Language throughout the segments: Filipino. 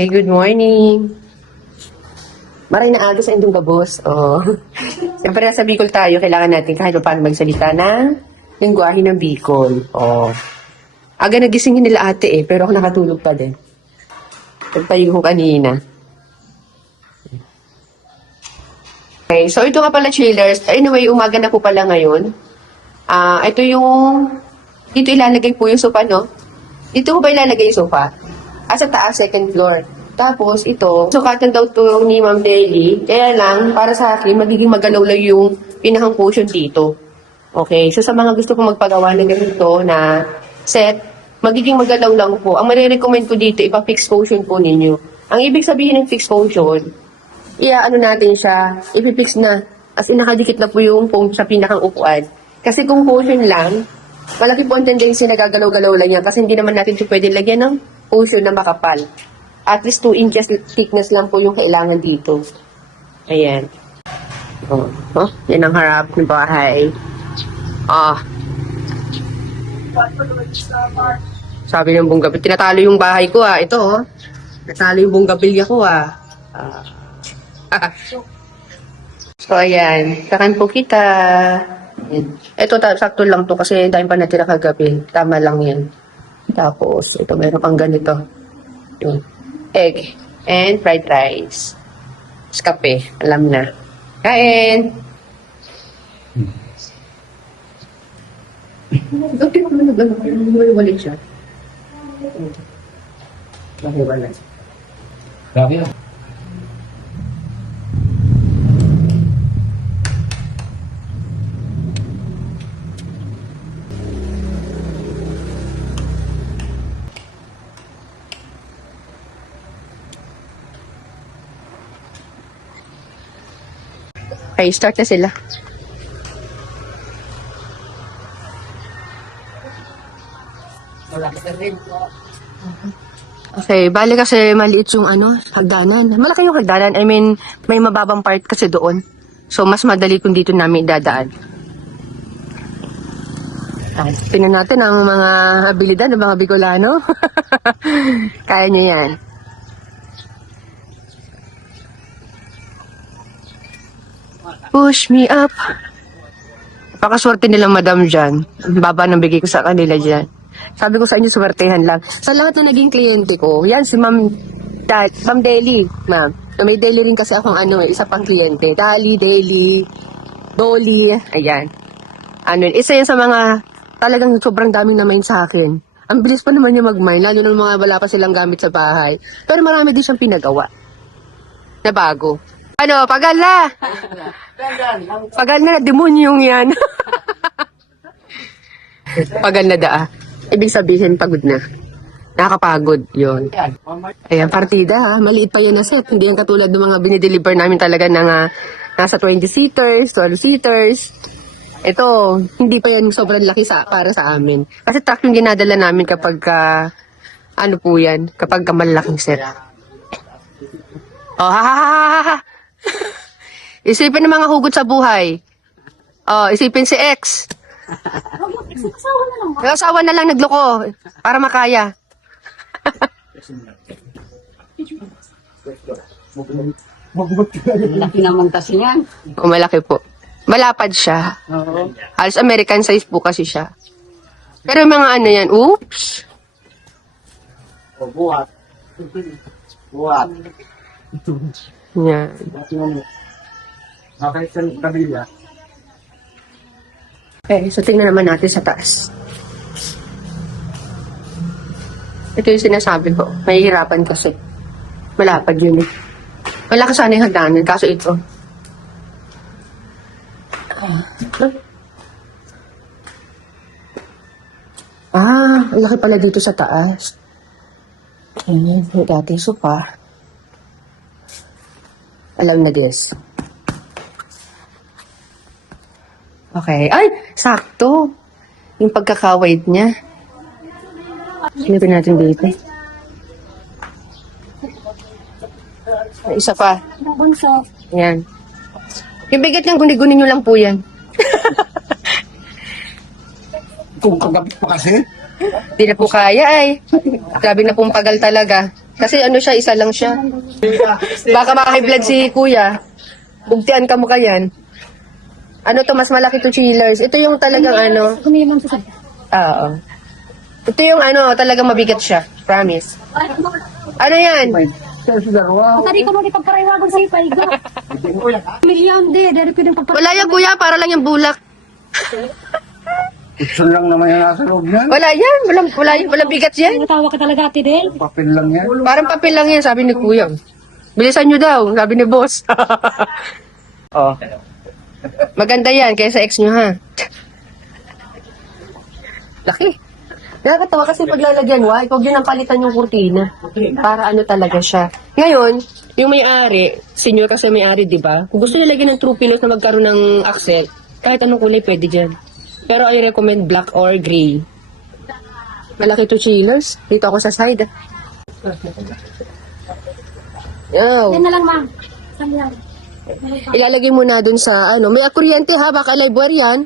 Okay, good morning. Maray na aga sa indong gabos. Oh. Siyempre nasa Bicol tayo, kailangan natin kahit paano magsalita ng lingwahe ng Bicol. Oh. Aga nagisingin nila ate pero ako nakatulog pa din. Nagpahinga ko kanina. Okay, so ito nga pala chillers. Anyway, umaga na po pala ngayon. Ito yung, dito ilalagay po yung sofa, no? Dito ko ba ilalagay yung sofa? Sa taas, second floor. Tapos ito, sukatan daw to ni Ma'am Daily. Kaya lang, para sa akin, magiging magalaw lang yung pinakang cushion dito. Okay, so sa mga gusto kong magpagawa ng ganito na set, magiging magalaw lang po. Ang marirecommend ko dito, ipa-fix cushion po ninyo. Ang ibig sabihin ng fix cushion, ano natin siya, ipipix na. As in, nakadikit na po yung foam sa pinakang upuan. Kasi kung cushion lang, malaki po ang tendency na gagalaw-galaw lang yan kasi hindi naman natin ito pwede lagyan ng cushion na makapal. At least 2 inches thickness lang po yung kailangan dito. Ayan. Yan ang harap ng bahay. Sabi ng bunggabil, tinatalo yung bahay ko Ito natalo yung bunggabilya ko So ayan, takan po kita. Ito sakto lang to kasi dahil pa natira kagabi. Tama lang yan. Tapos ito meron pang ganito. Yung egg and fried rice. Kape, alam na. Kain! Okay, wala siya. Wala. Grabe yan. Okay, start na sila. Okay, bali kasi maliit yung hagdanan. Malaki yung hagdanan. I mean, may mababang part kasi doon. So, mas madali kung dito namin dadaan. Tingnan natin ang mga habilidad ng mga Bicolano. Kaya nyo yan. Push me up. Pakaswerte nila madam dyan. Ang baba ng bigay ko sa kanila dyan. Sabi ko sa inyo, swertehan lang. Sa lahat na naging kliyente ko, yan si Ma'am Deli, ma'am. May Deli rin kasi akong isa pang kliyente. Deli, Dolly, ayan. Isa yan sa mga talagang sobrang daming na-mine sa akin. Ang bilis pa naman yung mag-mine, lalo ng mga wala pa silang gamit sa bahay. Pero marami din siyang pinagawa. Na bago. Pagal na! Pagal na, demonyong yan. Pagal na Ibig sabihin, pagod na. Nakakapagod, yun. Ayan, partida Maliit pa yan na set. Hindi yan katulad ng mga binideliver namin talaga ng nasa 20-seaters, 12-seaters. Ito, hindi pa yan sobrang laki para sa amin. Kasi truck yung ginadala namin kapag kapag malaking set. Isipin ng mga hugot sa buhay. Isipin si X. Asawa na lang nagloko para makaya. Laki naman kasi yan. Malaki po. Malapad siya. Halos American size po kasi siya. Pero mga yan, oops. Buhat. Yan. Okay, sa kabila. Okay, so tingnan naman natin sa taas. Ito yung sinasabi ko. Mahihirapan kasi. Malapad yun Malaki sana yung hagdanan, kaso ito. Ang laki pala dito sa taas. Ayan, yung dating sofa. Alam na this. Okay. Ay! Sakto! Yung pagkakawide niya. Silipin natin dito. May isa pa. Yan. Yung bigat ng guni-guni nyo lang po yan. Kung kagabi pa kasi. Di na po kaya ay. Grabe na pong pagal talaga. Kasi ano siya, isa lang siya. Baka maka-blood si kuya. Bugtian ka mo kayan. Ano to, mas malaki to chillers. Ito yung talagang ano. Oo. Ito yung ano, talagang mabigat siya. Promise. Ano yan? Tadi ko mo ipagparewagon sa ipaiga. Milyon dari pinagpapare. Wala yan kuya, para lang yung bulak. Ito lang naman yung nasa loob yan. Wala yan, walang bigat yan. Natawa ka talaga, ate Del. Papel lang yan. Parang papel lang yan, sabi ni kuya. Bilisan nyo daw, sabi ni boss. Oh. Maganda yan, kaysa ex nyo ha. Laki. Nakakatawa kasi paglalagyan, white, huwag yun ang palitan yung kurtina. Para ano talaga siya. Ngayon, yung may-ari, senior kasi may-ari, di ba? Kung gusto niya lagyan ng true pillows na magkaroon ng accent, kahit anong kulay pwede dyan. Pero I recommend black or gray. Malaki to chillers. Dito ako sa side. Yo. Yan na lang, ma'am. Saan yan? Ilalagay mo na dun sa ano. May kuryente ha, baka live wire yan.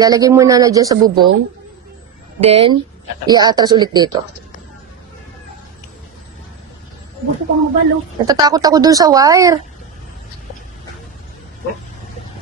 Ilalagay mo na dyan sa bubong. Then, i-atras ulit dito. Gusto kong mabalo. Natatakot ako dun sa wire.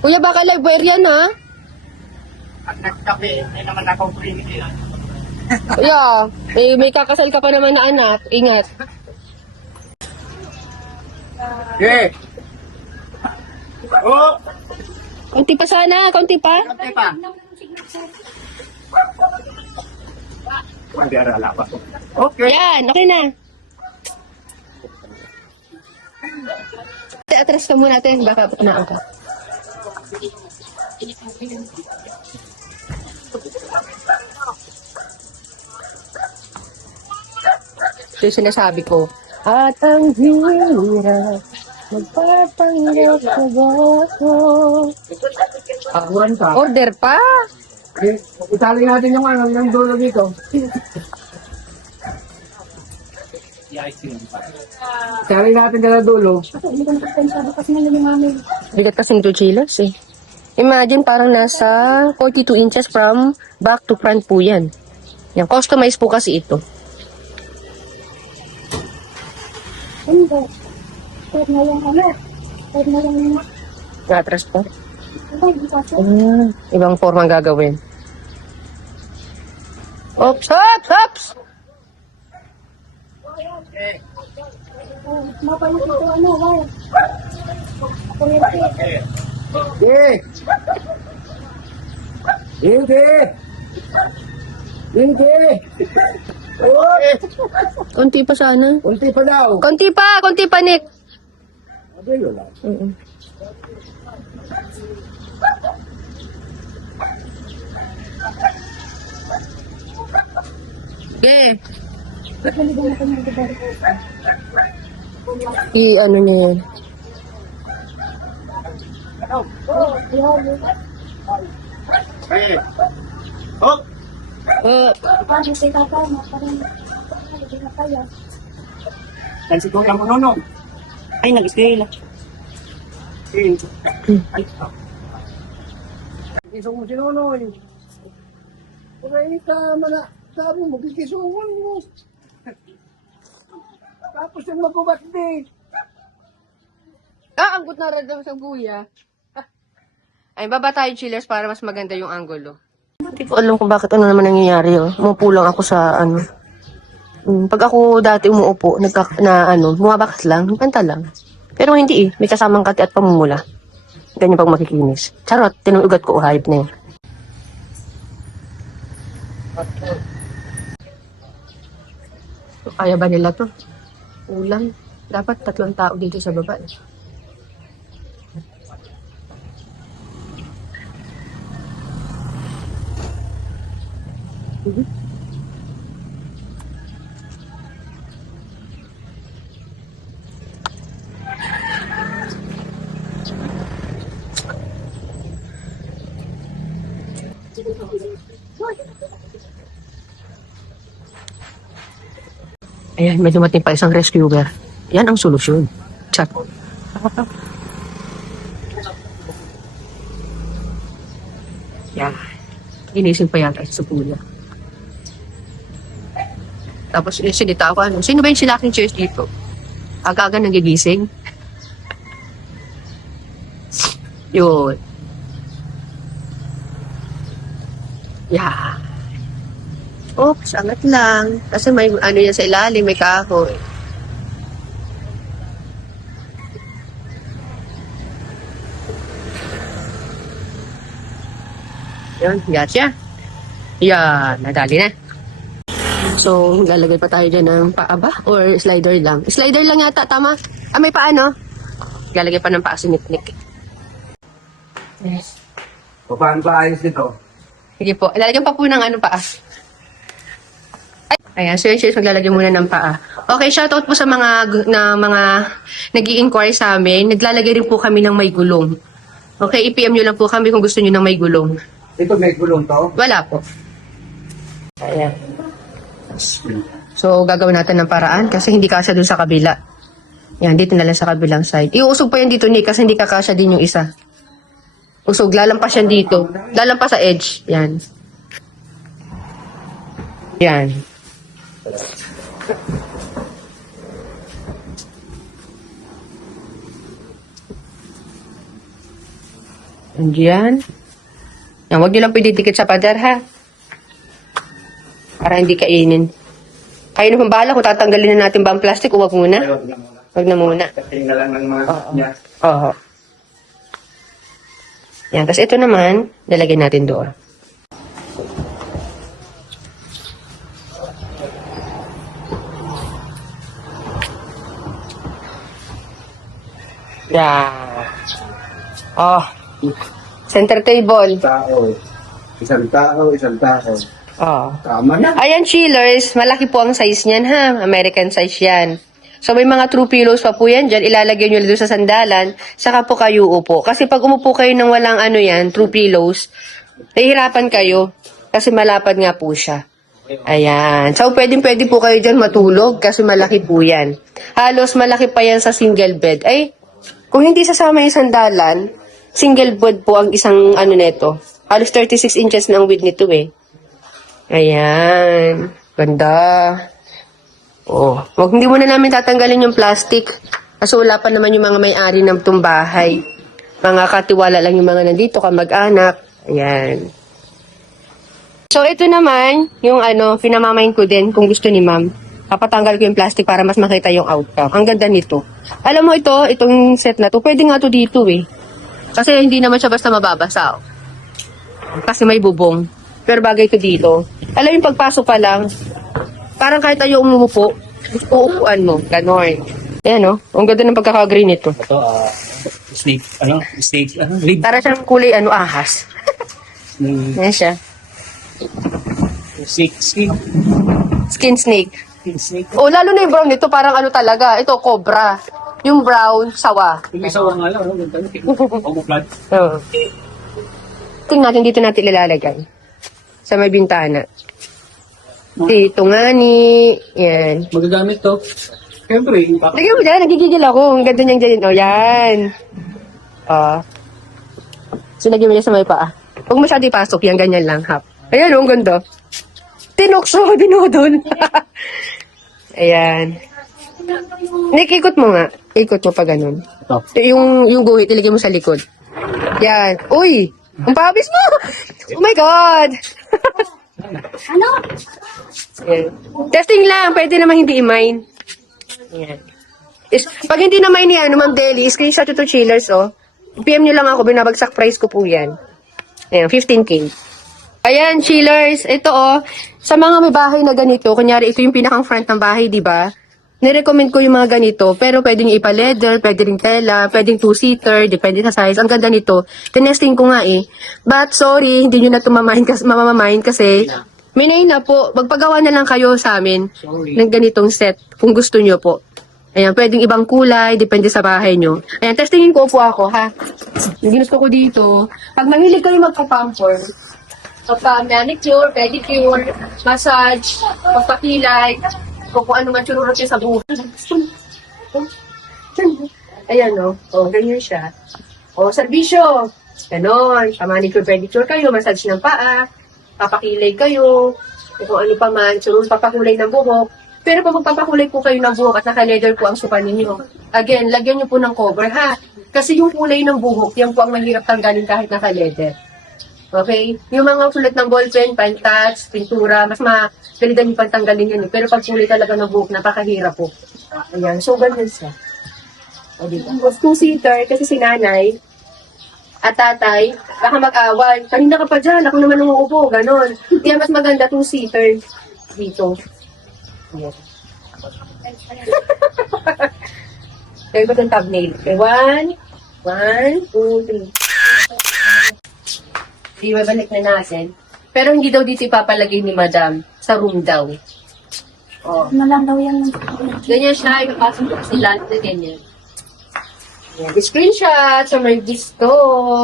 Kuya, baka live wire yan ha. Pag nagkape, may naman akong privilege. Kuya, may kakasal ka pa naman na anak. Ingat. Okay. Oh! Kaunti pa sana, kaunti pa. Kape pa. Hindi arala pa. Okay. Yan, okay na. Atras ka muna natin, baka punaan ka. Ito yung sinasabi ko. At ang hirap, magpapanggap sa baso. Akuran ka. Order pa? Eh, itali natin yung ano, yung dulo dito. Itali natin na dulo. Hindi ko nakapensado kasi ngayon yung mami. Bigat kasi nito chilos eh. Imagine parang nasa 42 inches from back to front po yan. Yan, customized po kasi ito. Hindi. Kahit na yung ano. Kahit na yung... Natras po. Ay, di kasi. Ibang forma ang gagawin. Oops, oops, oops! Mapalit ito ano, wire. Kuryente. Eh! Hindi! Hindi! Oh! Konti pa sana. Kunti pa daw. Konti pa, Nick. Abay, wala. Okay. I-ano niya yan. Eh! Oh! Paano si tata mo? Parang... Hindi na kaya. Tansi ko lang mo, Ay, nag-scale. Eh. Ay, Kiso mo si Nonoy. Kumain ka, sabi mo, kikisuhan mo. Tapos yung magubati. Ang good na radang sa kuya. Ay, baba tayo chillers para mas maganda yung angulo. Hindi ko alam kung bakit ano naman nangyayari. Oh. Umupo lang ako sa ano. Pag ako dati umuupo, bumabakas lang, kanta lang. Pero hindi eh, may kasamang kati at pamumula. Ganyan pag makikinis. Charot, tinuugat ko, hype na yun. Kaya ba nila to? Ulang. Dapat 3 tao dito sa baba. Ayan, may dumating pa isang rescuer. Yan ang solusyon. Chat. Yan. Inisip pa yata sa pula. Tapos sinita ako, ano, sino ba yung silaking chairs dito? Aga-aga nagigising. Yun. Yeah. Oops, angat lang. Kasi may ano yan sa ilalim, may kahoy. Yun, gotcha. Yan, nadali na. So, lalagay pa tayo dyan ng paa ba? Or slider lang? Slider lang yata, tama? Ah, may paa, no? Lalagay pa ng paa si Niknik. Yes. Paano ba ayos nito? Sige po. Lalagyan pa po ng ano paa. Ayan, so yun, maglalagay muna ng paa. Okay, shoutout po sa mga nag-i-inquire sa amin. Naglalagay rin po kami ng may gulong. Okay, i-PM nyo lang po kami kung gusto nyo ng may gulong. Ito may gulong to? Wala po. Ayan. So, gagawin natin ng paraan kasi hindi kasya dun sa kabila. Yan, dito na lang sa kabilang side. Iuusog pa yan dito, Nick, kasi hindi kakasya din yung isa. Usog, lalampas yan dito. Lalampas sa edge. Yan. Yan. Andiyan. Yan, huwag nyo lang pwedidikit sa pader, ha? Para hindi kainin. Kayo na bahala kung tatanggalin na natin ba ang plastic o wag muna? Wag na muna. Tingnan lang ng mga niya. Oo. Yan, tapos ito naman, lalagay natin doon. Yan. Oh. Center table. Tao. Isang tao, isang tao. Oh. Tama na. Ayan, chillers. Malaki po ang size niyan, ha? American size yan. So, may mga true pillows pa po yan dyan. Ilalagay nyo doon sa sandalan. Saka po kayo upo. Kasi pag umupo kayo ng walang ano yan, true pillows, nahihirapan kayo. Kasi malapad nga po siya. Ayan. So, pwede po kayo dyan matulog kasi malaki po yan. Halos malaki pa yan sa single bed. Ay, kung hindi sasama yung sandalan, single bed po ang isang ano neto. Halos 36 inches na ang width nito eh. Ayan. Ganda. Oh. Wag, hindi muna namin tatanggalin yung plastic. Kasi wala pa naman yung mga may-ari ng itong bahay. Mga katiwala lang yung mga nandito, kamag-anak. Ayan. So, ito naman, yung ano, pinamamain ko din kung gusto ni ma'am. Papatanggal ko yung plastic para mas makita yung outcome. Ang ganda nito. Alam mo ito, itong set na to, pwede nga to dito eh. Kasi hindi naman siya basta mababasa. Oh. Kasi may bubong. Pero bagay to dito. Alam yung pagpasok pa lang, parang kahit tayo umuupo, uupuan mo. Ganon. Ayan o. Ang ganda ng pagkaka-green nito. Ito, snake, rib. Para siyang kulay, ahas. Ayan siya. Snake. Skin snake. Snake. O, lalo na yung brown nito, parang ano talaga. Ito, cobra. Yung brown, sawa. Yung isa nga lang, ano? Pagpuplat. Oo. Tingnan natin, dito natin ilalagay. Sa may bintana. Dito nga ni. Yan. Magagamit to. Siyempre, Lagyan mo dyan, nagigigil ako. Ang ganda niyang dyan. O, yan. So, lagyan mo dyan sa may paa. Huwag masyado ipasok, yan, ganyan lang, hap. Ayan, ang ganda. Tinokso, dinudol. Ayan. Nick, ikot mo nga. Ikot mo pa ganun. ito. Yung guhit, ilagay mo sa likod. Yan. Uy! Ang pawis mo! Oh my God! Ano? Ayan. Testing lang. Pwede naman hindi i-mine. Ayan. Pag hindi na mine yan, Ma'am Deli, screenshot ito chillers, oh. PM nyo lang ako, binabagsak price ko po yan. Ayan, 15K. Ayan, chillers. Ito, oh. Sa mga may bahay na ganito, kunyari, ito yung pinakang front ng bahay, di ba? Nirecommend ko yung mga ganito, pero pwede nyo ipa-leather, pwede ring tela, pwedeng two-seater, depende sa size. Ang ganda nito. Tinesting ko nga eh. But sorry, hindi nyo na ito mamamahin kasi minay na po. Magpagawa na lang kayo sa amin ng ganitong set kung gusto nyo po. Ayan, pwedeng ibang kulay, depende sa bahay nyo. Ayan, testingin ko po ako, ha? Yung gusto ko dito, pag mahilig kayo magpa-pamper, magpa-manicure, pedicure, massage, magpakilay, kung ano man chururot siya sa buhay. Ayan, no? O, ganyan siya. O, serbisyo. Ganon. Pa-manicure, pedicure kayo, massage ng paa, papakilay kayo. kung ano pa man. So, papakulay ng buhok. Pero kung magpapakulay po kayo ng buhok at naka-leather po ang sopa ninyo, again, lagyan nyo po ng cover, ha? Kasi yung kulay ng buhok, yan po ang mahirap tanggalin kahit naka-leather. Okay? Yung mga sulat ng ballpen, pantats, pintura, mas madalidan yung pantanggalin yan. Pero pag kulay talaga ng buhok, napakahirap po. Ayan. So, ganun siya. O, diba? Tapos, two-seater, kasi si nanay at tatay, baka mag-away. Kanina ka pa dyan, ako naman umuupo, ganon. Kaya mas maganda two-seater dito. Ayan. Kaya ko itong thumbnail. Okay, 1, 2, 3. Di babalik na natin. Pero hindi daw dito ipapalagay ni madam. Sa room daw. Oh. Malang daw yan. Ganyan siya. Ipapasok ko sila na ganyan. Ayan. Screenshot sa may gusto.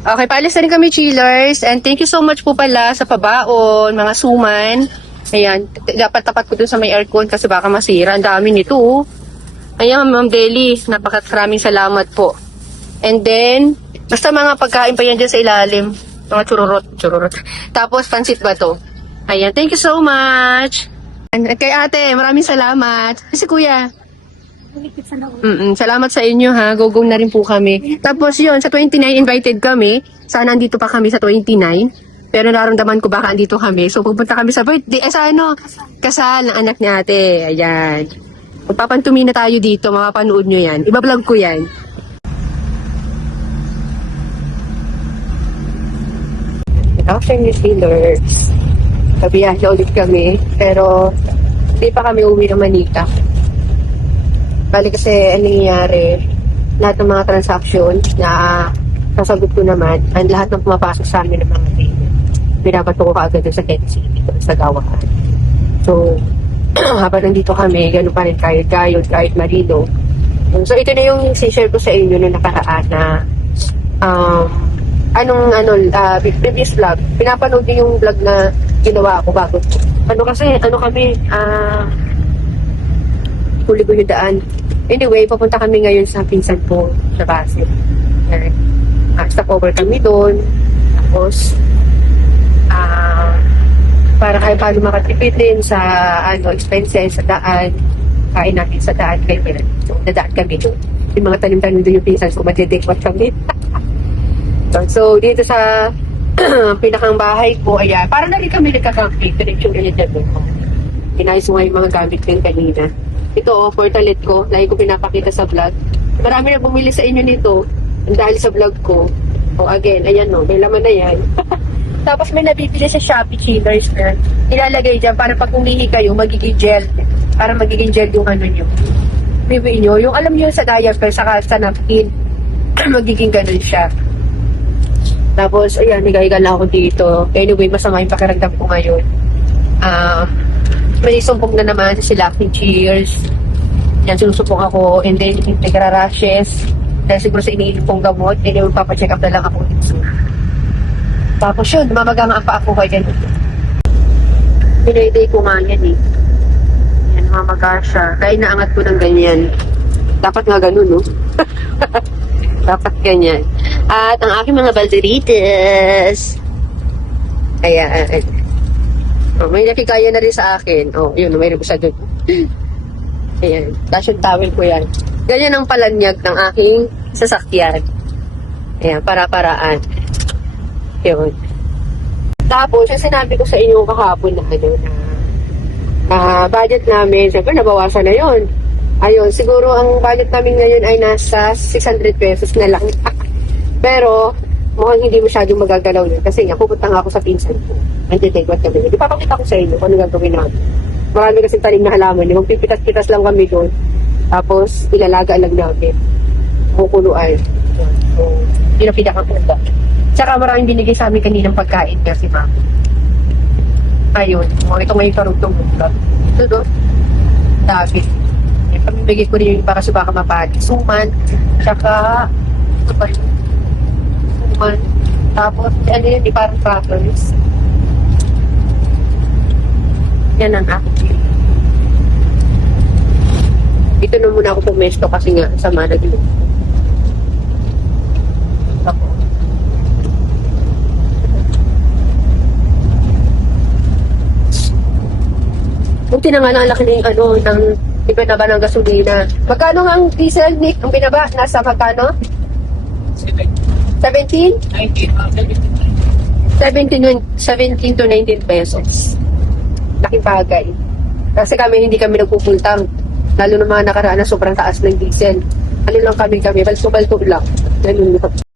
Okay, paalis na rin kami, chillers. And thank you so much po pala sa pabaon, mga suman. Ayan. Dapat tapat ko dun sa may aircon kasi baka masira. Ang dami nito. Oh. Ayan, Ma'am Deli. Napakaraming salamat po. And then, basta mga pagkain pa yan dyan sa ilalim. Mga chururot. Tapos, pansit ba to? Ayan, thank you so much. And kay ate, maraming salamat. Si kuya. Salamat sa inyo ha. Go na rin po kami. Tapos yun, sa 29 invited kami. Sana andito pa kami sa 29. Pero naramdaman ko baka andito kami. So pupunta kami sa birthday. Kasal ng anak ni ate. Ayan. Magpapantumi na tayo dito. Mapapanood nyo yan. Iba-vlog ko yan. After New Zealanders, kabiyahe ulit kami, pero hindi pa kami uwi ng Manila. Bali kasi ano nangyayari, lahat ng mga transaction na sasagot ko naman, ang lahat ng pumapasok sa amin ng mga payment, binabato ko kaagad sa Quezon City, sa Gawahan. So, habang nandito kami, ganun pa rin kahit Marino. So, ito na yung share ko sa inyo na nakaraan na previous vlog. Pinapanood niyo yung vlog na ginawa ko bago. Kami, huli ko yung daan. Anyway, papunta kami ngayon sa pinsan ko sa base. Stop over kami doon. Tapos, para kayo paano makatipid din sa expenses sa daan. Kain natin sa daan kayo. So, nadaan kami doon. Yung mga tanim-tanim doon yung pinsan ko, magdedekwat kami. So, dito sa pinakang bahay ko, ayan, para na rin kami nagkakamping. Diretso ganyan dyan doon. Inayos mo yung mga gamit ko kanina. Ito, portalet ko. Lagi ko pinapakita sa vlog. Marami na bumili sa inyo nito. Dahil sa vlog ko. Again, ayan no, may laman na yan. Tapos may nabibili sa Shopee chillers na ilalagay dyan para pag umihi kayo, magiging gel. Para magiging gel yung ano nyo. Review nyo. Yung alam nyo sa diaper, saka sa napkin, magiging ganun siya. Tapos, ayan, higa-higa lang ako dito. Anyway, masama yung pakiramdam ko ngayon. May sumpong na naman si Lucky Cheers. Yan, sinusupong ako. And then, nagra-rashes. Dahil siguro sa iniinom kong gamot. And then, magpapacheck up na lang ako. Tapos yun, mamagang ang pa ako kaya ganito. Pinayday ko nga yan eh. Yan, mamaga siya. Kaya inaangat ko ng ganyan. Dapat nga ganun, no? Dapat ganyan. At ang aking mga balderitas. Ayan. May nakikaya na rin sa akin. Yun, may nagusa doon. Ayan. Tapos yung towel ko yan. Ganyan ang palanyag ng aking sasakyan. Ayan, para-paraan. Yun. Tapos, yung sinabi ko sa inyo kahapon na budget namin, siyempre nabawasan na yun. Ayun, siguro ang budget namin ngayon ay nasa 600 pesos na lang. Pero, mukhang hindi masyadong magagalaw yun. Kasi nga, pupunta nga ako sa pinsan ko. Antitake what kami. Ipapakita ko sa inyo kung ano gagawin namin. Marami kasi tanim na halaman. Magpipitas-pitas lang kami doon. Tapos, ilalaga lang namin. Kukuluan. So, yun ang pinakakunda. Tsaka maraming binigay sa amin kaninang pagkain kasi ma'am. Ayun. Ito ngayon karugtong mula. Ito doon. David. Pamimigay ko rin yung para sa baka mapati. Suman. Tsaka, ito ba yun? Suman. Tapos, ano yun, di parang crackers. Yan ang aking. Dito na muna ako pumesto kasi nga sama na dito. Ako. Buti na nga lang ang laki ng ng ibinaba ng gasolina. Magkano nga ang diesel, Nick? Ang binaba? Nasa magkano? 17? 17 to 19 pesos. Laking bagay. Kasi kami, hindi kami nagpupultang. Lalo na mga nakaraan na sobrang taas ng diesel. Ano lang kami, balto-balto lang. Ganun lang.